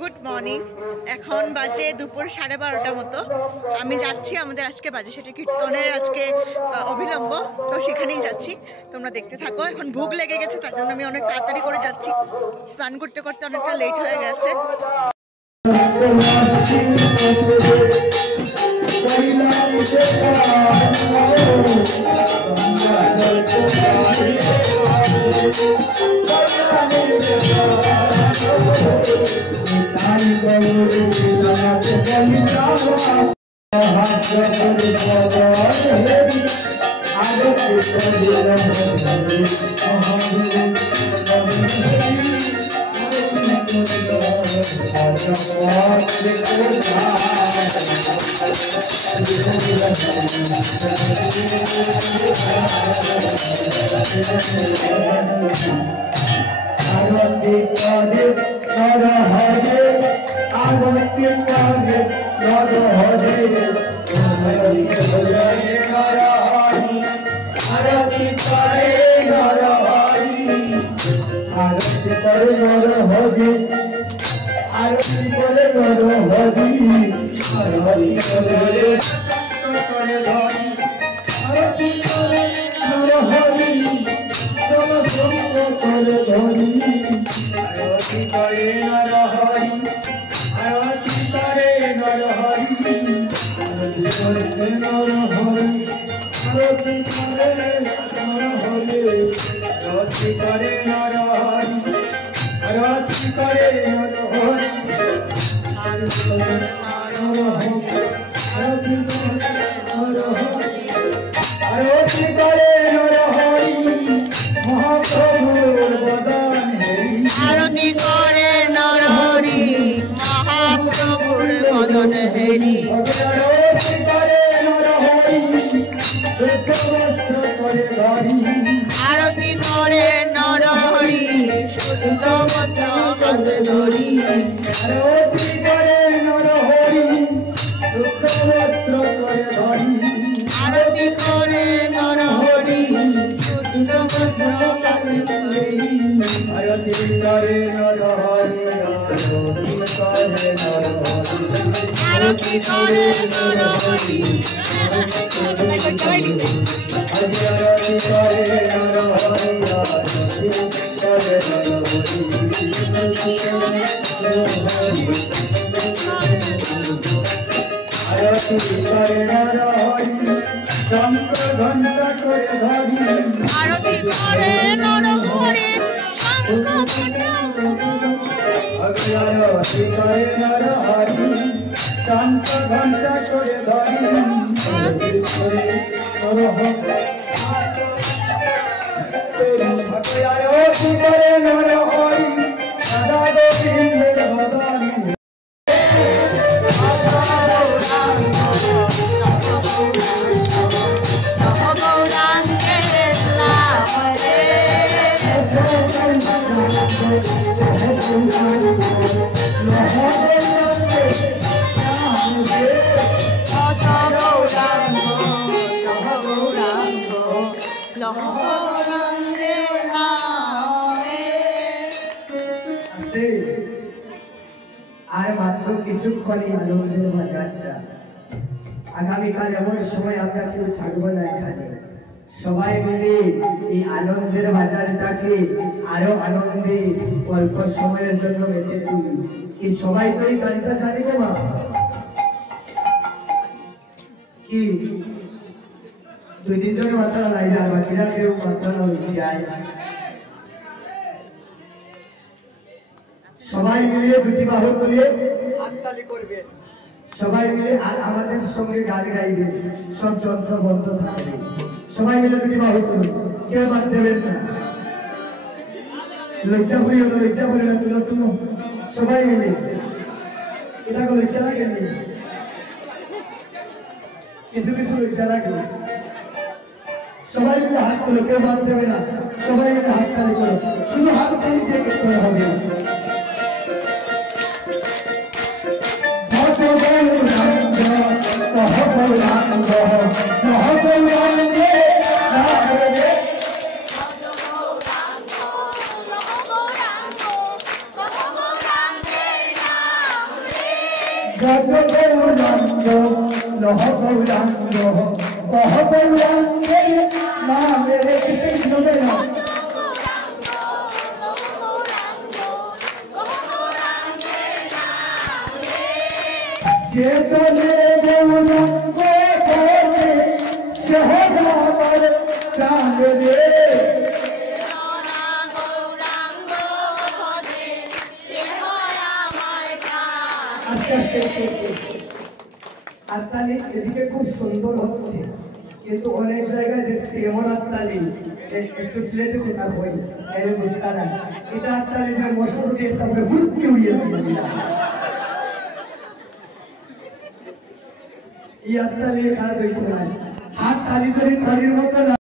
Good morning. এখন বাজে দুপুর 12:30 মতো। আমি যাচ্ছি, আমাদের আজকে বাজে সেটা কীর্তনের আজকে অবিলম্ব, তো সেখানেই যাচ্ছি। তোমরা দেখতে থাকো। এখন ভোগ লেগে গেছে, তার জন্য আমি অনেক তাড়াতাড়ি করে যাচ্ছি। স্নান করতে করতে অনেকটা লেট হয়ে গেছে। আরতি করে নরহরি শুদ্ধ বস্ত্র হাতে ধরি, আরতি করে নরহরি শুদ্ধ বস্ত্র আরতি করে নরহরি শুদ্ধ বস্ত্র হাতে ধরি, আরতি করে নরহরি আরতি করে নরহরি শঙ্খ ঘণ্টা করে ধরি, আরতি করে নরহরি শঙ্খ ঘণ্টা আরতি করে নরহরি শঙ্খ ঘণ্টা করে ধরি, আরতি করে নরহরি আরতি করে নরহরি সদা গোবিন্দের ভবানী। আর মাত্র কিছুক্ষণই আনন্দের বাজারটা। আগামীকাল এমন সময় আমরা কেউ থাকবো না এখানে, সবাই মিলে এই আনন্দের বাজারটাকে আরো আনন্দে অল্প সময়ের জন্য মেতে তুলি। এই সবাই তো এই গানটা জানি না কি? 2-3 জনের মাত্রা লাইনা, বাকিরা কেউ মাত্রা না যায়। সবাই মিলে দুটি বাহু তুলে হাততালি করবে, সবাই মিলে আর আমাদের সঙ্গে গান গাইবে, সব যন্ত্র বন্ধ থাকবে। সবাই মিলে দুটি বাহু তুলে, কেউ বাদ দেবেন না, লজ্জা করিও না, লজ্জা করিও না, তুলো তুলো সবাই মিলে। এটা লজ্জা লাগে নি? কিছু কিছু লজ্জা লাগে। সবাই মিলে হাত তুলো, কেউ বাদ দেবে না, সবাই মিলে হাততালি করো, শুধু হাততালি দিয়ে করতে হবে। গজ গৌরাঙ্গ লহ গৌরাঙ্গ কহ গৌরাঙ্গের নামে কৃষ্ণ দেব যে চলে গৌরাঙ্গ ভজে সহ আমার প্রাণ রে আত্মালি এদিকে খুব সুন্দর হচ্ছে কিন্তু অনেক জায়গায় দেখছি এমন আত্মালি একটু সিলেটে কোথা হই এর বুঝতা না এটা আত্মালি যে মশলা দিয়ে তারপরে হুড়কে উড়িয়ে এই আত্মালির কাজ হইতো না হাত তালি ধরে তালির মতো না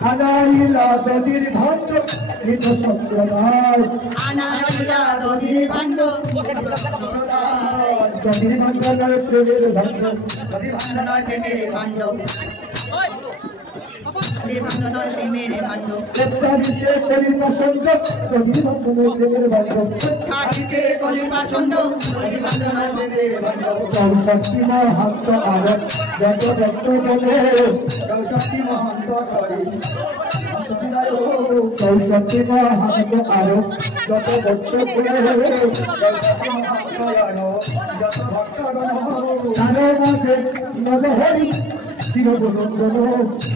আনাইলা দধির ভাণ্ড নিজ সম্প্রদায় আনাইলা দধির ভাণ্ড দধির ভাণ্ড নয় প্রেমের ভাণ্ড দধির ভাণ্ড নয় প্রেমের ভাণ্ড দধির ভাণ্ড নয় প্রেমের ভাণ্ড উৎখাটিতে কলির পাষণ্ড দধির ভাণ্ড নয় প্রেমের ভাণ্ড উৎখাটিতে কলির পাষণ্ড দধির ভাণ্ড নয় প্রেমের ভাণ্ড চৌষট্টি মহান্ত আরব যত ভক্ত বলে চৌষট্টি মহন্ত করে চৌষট্টি মহান্ত আরব যত ভক্ত বলে তার মাঝে নরহরি শিরবনন্দন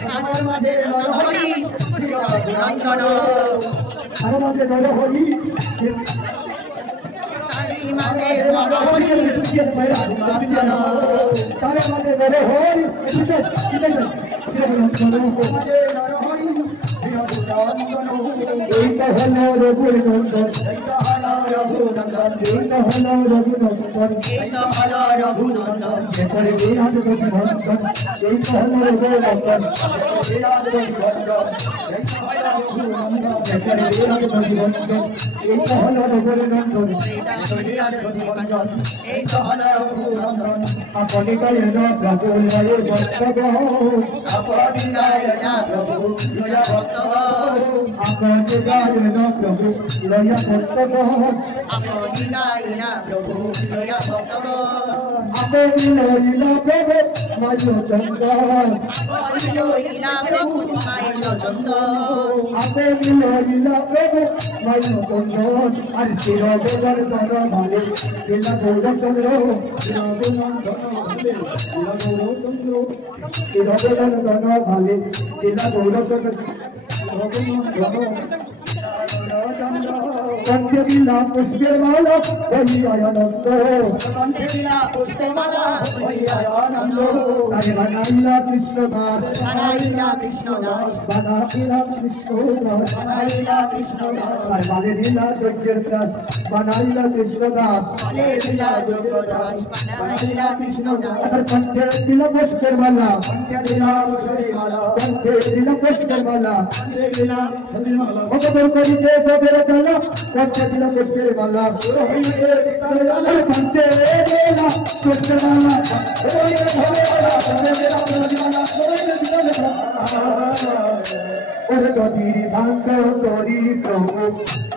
তার মাঝে নরহরি শিরবনন্দন তার মাঝে নরহরি তারি মাঝে নরহরি শিরবনন্দন তার মাঝে নরহরি শিরবনন্দন এই তো হলো রঘুনন্দন এই তো হলো রঘুনন্দন এই তো হলো রঘুনন্দন এই তো হলো রঘুনন্দন যে করে বিরাজ রঘুনন্দন এই তো হলো রঘুনন্দন যে করে বিরাজ রঘুনন্দন এই তো হলো রঘুনন্দন এই তো হলো রঘুনন্দন আপনি গায়েন প্রভু লয়ে বর্তব আপনি গায়েন প্রভু লয়ে বর্তব আপনি গায়েন প্রভু লয়ে বর্তব আপনি গায়েন প্রভু লয়ে বর্তব আপনি লইলা প্রভু মাইল চন্দন আপনি লইলা প্রভু মাইল চন্দন আপনি লইলা প্রভু মাইল চন্দন আর শিরবদন ধর ভালে দিলা গৌরচন্দ্র শিরবদন ধর ভালে দিলা গৌরচন্দ্র কণ্ঠে দিলা পুষ্পের মালা হইয়া আনন্দ কণ্ঠে দিলা পুষ্পমালা হইয়া আনন্দ তারে বানাইলা কৃষ্ণদাস বানাইলা কৃষ্ণদাস বানাইলা কৃষ্ণদাস বানাইলা কৃষ্ণদাস আর বালে দিলা যজ্ঞের দাস বানাইলা কৃষ্ণদাস বলে দিলা যোগদাস বানাইলা কৃষ্ণদাস আর কণ্ঠে দিলা পুষ্পের মালা কণ্ঠে দিলা পুষ্পের মালা কণ্ঠে দিলা পুষ্পের মালা কণ্ঠে দিলা পুষ্পের মালা অবদর করিতে প্রবের চালা কণ্ঠে দিলা পুষ্পের মালা আর কণ্ঠে দিলা পুষ্পের মালা ওরে গদির ভাঙ্গ তরি প্রভু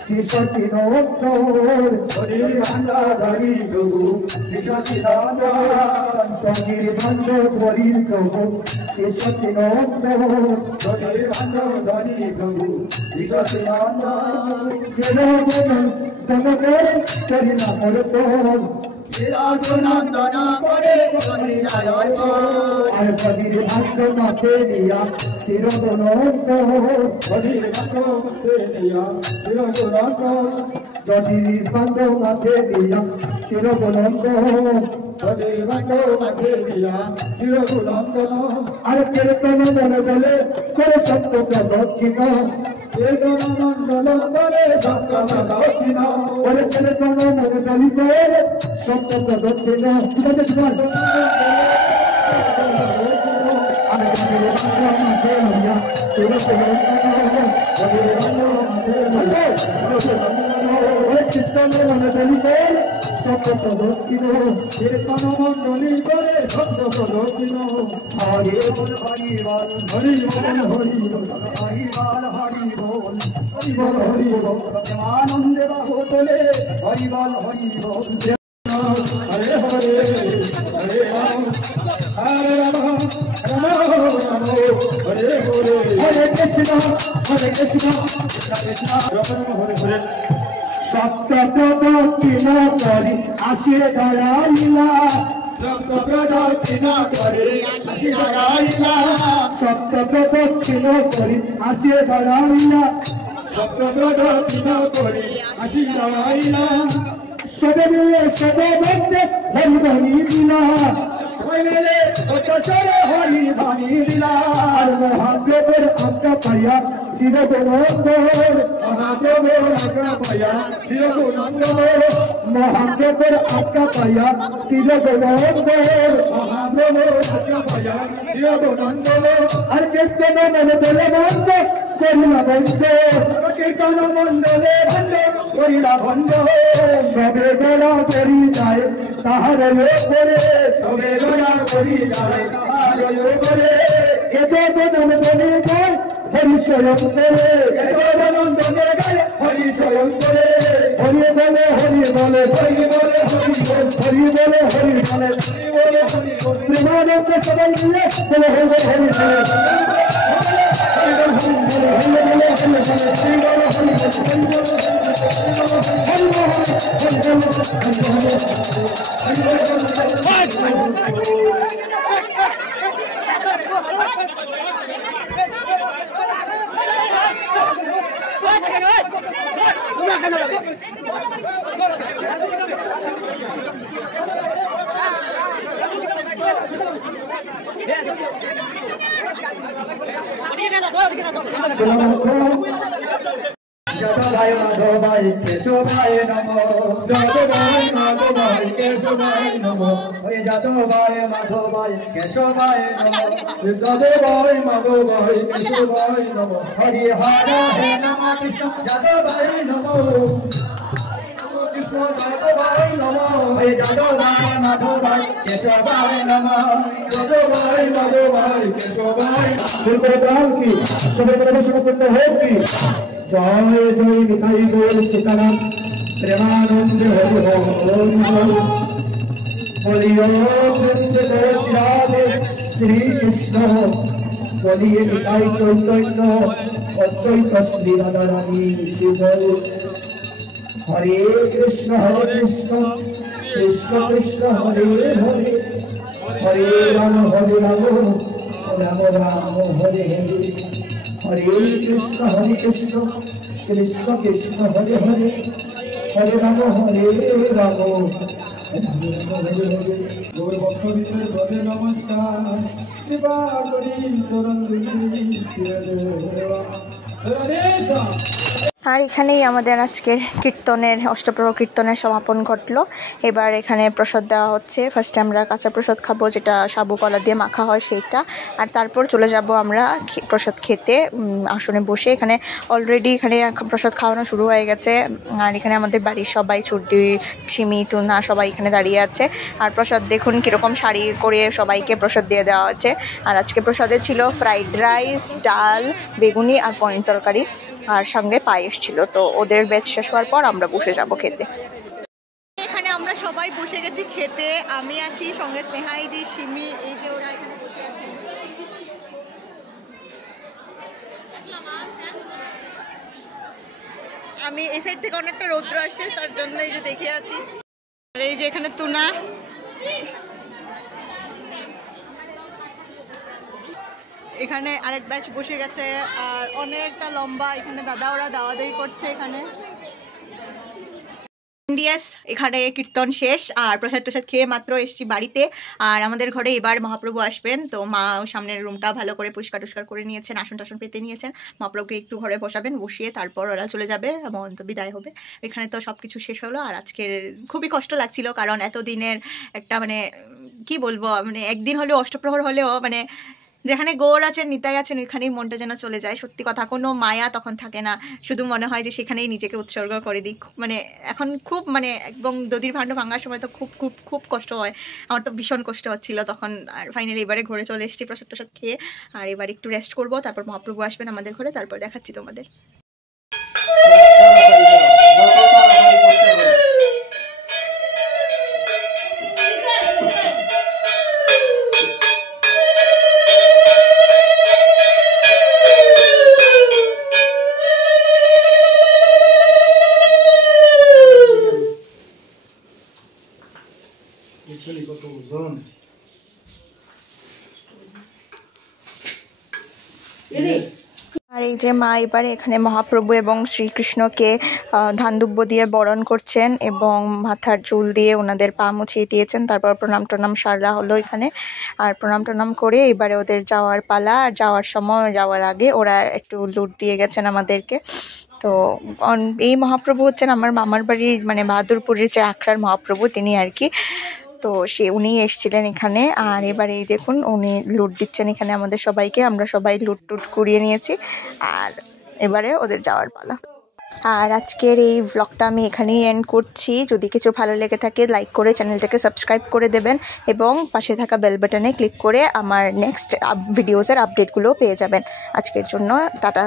শিষ চিরন্তর হরির ভাঙ্গা ধরি প্রভু বিশ্বচিদানন্দ গদির ভাঙ্গ তরি প্রভু শিষ চিরন্তর হরির ভাঙ্গা ধরি প্রভু বিশ্বচিদানন্দ শিরোবদন দমকর করি না মরতন চিরাগুণন্দন করে করিলায় অর্পণ আর গদির ভাঙ্গ মাথে দিয়া শিরোবনন্ত হরির ভাঙ্গা মুখে দিয়া চিরাগুণন্দন গদির ভাঙ্গ মাথে দিয়া শিরোবনন্ত হরির ভাঙ্গা মুখে দিয়া চিরাগুণন্দন আর কীর্তন মন বলে করে সত্য প্রদক্ষিণ চিরাগুণন্দন করে সপ্তম দক্ষিণ ওরে কীর্তন মন বলি করে সত্য প্রদক্ষিণ ঠিক আছে তোমার আর গদির ভাঙ্গ মাথে দিয়া শিরোবনন্ত গদির ভাঙ্গ মাথে ওরে কীর্তন মন বলি করে সত্য প্রদক্ষিণ কীর্তন মণ্ডলী করে সত্য প্রদক্ষিণ হরে হরি বল হরি বল হরি বল হরি বল হরি বল হরি বল হরি বল আনন্দে বাহু তোলে হরি বল হরি বল হরে হরে হরে রাম হরে রাম রাম রাম হরে হরে হরে কৃষ্ণ হরে কৃষ্ণ কৃষ্ণ রাম হরে হরে সত্য প্রদক্ষিণ করি আসে দাঁড়াইলা সত্য প্রদক্ষিণ করে আসি দাঁড়াইলা সত্য প্রদক্ষিণ করি আসে দাঁড়াইলা সত্য প্রদক্ষিণ করে আসি দাঁড়াইলা সবে মিলে সবে বন্ধে হরিবনি দিলা সবাই মেলে চরে হরি ধানি দিলার মহাদেবের আজ্ঞা পাইয়া শিরগোনন্দর মহাদেবের আজ্ঞা পাইয়া শিরগোনন্দর মহাদেবের আজ্ঞা পাইয়া শিরগোনন্দর মহাদেবের আজ্ঞা পাইয়া শিরগোনন্দর আর কীর্তন মনে বলে বন্ধ করিলা বন্ধ কীর্তন মন্ডলে বন্ধ করিলা বন্ধ সবে বেড়া করি যায় তাহার লোকরে সবে বেড়া করি যায় তাহার লোকরে এতে বদন বনে যায় হরি স্বয়ং করে এতে বদনে গায় হরি স্বয়ং করে হরি বলে হরি বলে হরি বলে হরি বলে হরি বলে হরি বলে হরি বলে হরি বলে প্রেমানন্দ সবাই মিলে বলে হরি হরি বলে যাদবায় মাধবায় কেশবায় নমঃ যাদবায় মাধবায় কেশবায় নমঃ হরে যাদবায় মাধবায় কেশবায় নমঃ যাদবায় মাধবায় কেশবায় নমঃ হরে হরে হে নমঃ কৃষ্ণ যাদবায় নমঃ কৃষ্ণ যাদবায় নমঃ হরে যাদবায় মাধবায় কেশবায় নমঃ যাদবায় মাধবায় কেশবায় দুর্গদাল কি সবে প্রবেশ করতে হোক কি জয় জয় নিতাই গৌর সীতারাম প্রেমানন্দ হরি ওম হরি ওম সে রাধে শ্রী কৃষ্ণ বলিয়ে নিতাই চৈতন্য অদ্বৈত শ্রী রাধা রানী হরে কৃষ্ণ কৃষ্ণ কৃষ্ণ হরে হরে হরে রাম রাম রাম হরে হরে হরে কৃষ্ণ কৃষ্ণ কৃষ্ণ হরে হরে হরে রাম রাম হরে হরে গৌর ভক্তবৃন্দ হরে নমস্কার কৃপা করি চরণ আর এখানেই আমাদের আজকের কীর্তনের অষ্টপ্রহর কীর্তনের সমাপন ঘটলো। এবার এখানে প্রসাদ দেওয়া হচ্ছে। ফার্স্টে আমরা কাঁচা প্রসাদ খাবো, যেটা সাবু কলা দিয়ে মাখা হয় সেইটা, আর তারপর চলে যাব আমরা প্রসাদ খেতে আসনে বসে। এখানে অলরেডি এখানে প্রসাদ খাওয়ানো শুরু হয়ে গেছে, আর এখানে আমাদের বাড়ির সবাই ছুটি সিমি টুনা সবাই এখানে দাঁড়িয়ে আছে। আর প্রসাদ দেখুন কীরকম শাড়ি করে সবাইকে প্রসাদ দিয়ে দেওয়া হচ্ছে। আর আজকে প্রসাদে ছিল ফ্রাইড রাইস, ডাল, বেগুনি আর পনির তরকারি, আর সঙ্গে পায়েস ছিল। তো ওদের ব্যাচ শেষ হওয়ার পর আমরা বসে যাব খেতে। এখানে আমরা সবাই বসে গেছি খেতে। আমি আছি, সঙ্গে স্নেহাইদি, সিমি, এই যে ওরা এখানে বসে আছে। আমি এই সাইড থেকে অনেকটা রৌদ্র আসছে, তার জন্য এই যে দেখে আছি। আর এই যে এখানে তুনা, এখানে আরেক ব্যাচ বসে গেছে, আর অনেকটা লম্বা এখানে দাদা ওরা দাওয়াদাই করছে। এখানে ইন্ডিয়াস এখানে কীর্তন শেষ, আর প্রসাদ খেয়ে মাত্র এসছি বাড়িতে। আর আমাদের ঘরে এবার মহাপ্রভু আসবেন, তো মা সামনের রুমটা ভালো করে পরিষ্কার করে নিয়েছেন, আসন টাসন পেতে নিয়েছেন। মহাপ্রভুকে একটু ঘরে বসাবেন, বসিয়ে তারপর ওরা চলে যাবে, মহন্ত বিদায় হবে। এখানে তো সব কিছু শেষ হলো। আর আজকের খুবই কষ্ট লাগছিল, কারণ এতদিনের একটা মানে কি বলবো, মানে একদিন হলেও অষ্টপ্রহর হলেও মানে যেখানে গৌর আছেন, নিতাই আছেন, ওইখানেই মনটা যেন চলে যায়। সত্যি কথা, কোনো মায়া তখন থাকে না, শুধু মনে হয় যে সেখানেই নিজেকে উৎসর্গ করে দিই। মানে এখন খুব মানে একদম দধির ভাণ্ড ভাঙার সময় তো খুব খুব খুব কষ্ট হয়। আমার তো ভীষণ কষ্ট হচ্ছিল তখন। আর ফাইনালি এবারে ঘরে চলে এসেছি প্রসাদ টসাদ খেয়ে। আর এবার একটু রেস্ট করবো, তারপর মহাপ্রভু আসবেন আমাদের ঘরে, তারপর দেখাচ্ছি তোমাদের। আর এই যে মা এবারে এখানে মহাপ্রভু এবং শ্রীকৃষ্ণকে ধান দুব্য দিয়ে বরণ করছেন এবং মাথার চুল দিয়ে ওনাদের পা মুছিয়ে দিয়েছেন। তারপর প্রণাম টনাম সারা হলো এখানে। আর প্রণাম টনাম করে এবারে ওদের যাওয়ার পালা। আর যাওয়ার সময়, যাওয়ার আগে ওরা একটু লুট দিয়ে গেছেন আমাদেরকে। তো এই মহাপ্রভু হচ্ছেন আমার মামার বাড়ির মানে বাহাদুরপুরের যে আখড়ার মহাপ্রভু, তিনি আর কি। তো উনি এসেছিলেন এখানে। আর এবারে এই দেখুন উনি লুট দিচ্ছেন এখানে আমাদের সবাইকে। আমরা সবাই লুট টুট কুড়িয়ে নিয়েছি। আর এবারে ওদের যাওয়ার পালা। আর আজকের এই ব্লগটা আমি এখানেই এন্ড করছি। যদি কিছু ভালো লেগে থাকে লাইক করে চ্যানেলটাকে সাবস্ক্রাইব করে দেবেন এবং পাশে থাকা বেল বাটনে ক্লিক করে আমার নেক্সট ভিডিওসের আপডেটগুলো পেয়ে যাবেন। আজকের জন্য টাটা।